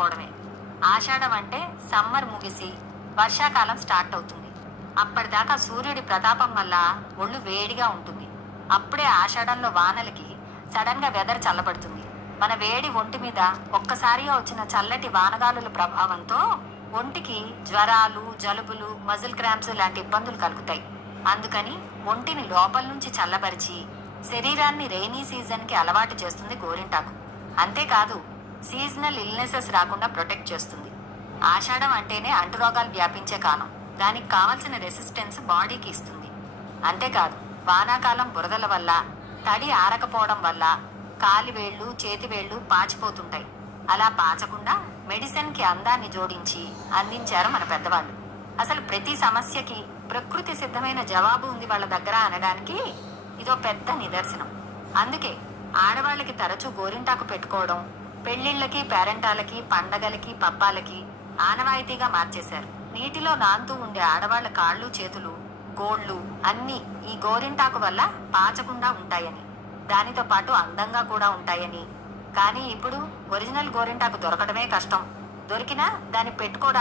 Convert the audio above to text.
ఆరకపోవడమే. ఆషాఢం అంటే సమ్మర్ ముగిసి వర్షాకాలం స్టార్ట్ అవుతుంది. అప్పటిదాకా సూర్యుడి ప్రతాపం వల్ల ఒళ్ళు వేడిగా ఉంటుంది. అప్పుడే ఆషాఢంలో వానలకి సడన్ గా వెదర్ చల్లబడుతుంది. మన వేడి ఒంటి మీద ఒక్కసారిగా వచ్చిన చల్లటి వానగాలుల ప్రభావంతో ఒంటికి జ్వరాలు, జలుబులు, మజిల్ క్రాంప్స్ లాంటి ఇబ్బందులు కలుగుతాయి. అందుకని ఒంటిని లోపల నుంచి చల్లబరిచి శరీరాన్ని రెయినీ సీజన్ కి అలవాటు చేస్తుంది గోరింటాకు. అంతేకాదు సీజనల్ ఇల్నెసెస్ రాకుండా ప్రొటెక్ట్ చేస్తుంది. ఆషాఢం అంటేనే అంటురోగాలు వ్యాపించే కాలం. దానికి కావలసిన రెసిస్టెన్స్ బాడీకి ఇస్తుంది. అంతేకాదు వానాకాలం బురదల వల్ల, తడి ఆరకపోవడం వల్ల కాలివేళ్లు, చేతివేళ్లు పాచిపోతుంటాయి. అలా పాచకుండా మెడిసిన్ కి అందాన్ని జోడించి అందించారు మన పెద్దవాళ్ళు. అసలు ప్రతి సమస్యకి ప్రకృతి సిద్ధమైన జవాబు ఉంది వాళ్ళ దగ్గర అనడానికి ఇదో పెద్ద నిదర్శనం. అందుకే ఆడవాళ్ళకి తరచూ గోరింటాకు పెట్టుకోవడం పెళ్లిళ్ళకి, పేరెంటాలకి, పండగలకి, పబ్బాలకి ఆనవాయితీగా మార్చేశారు. నీటిలో నాంతూ ఉండే ఆడవాళ్ల కాళ్ళు, చేతులు, గోళ్లు అన్నీ ఈ గోరింటాకు వల్ల పాచకుండా ఉంటాయని, దానితో పాటు అందంగా కూడా ఉంటాయని. కానీ ఇప్పుడు ఒరిజినల్ గోరింటాకు దొరకడమే కష్టం. దొరికినా దాన్ని పెట్టుకోవడానికి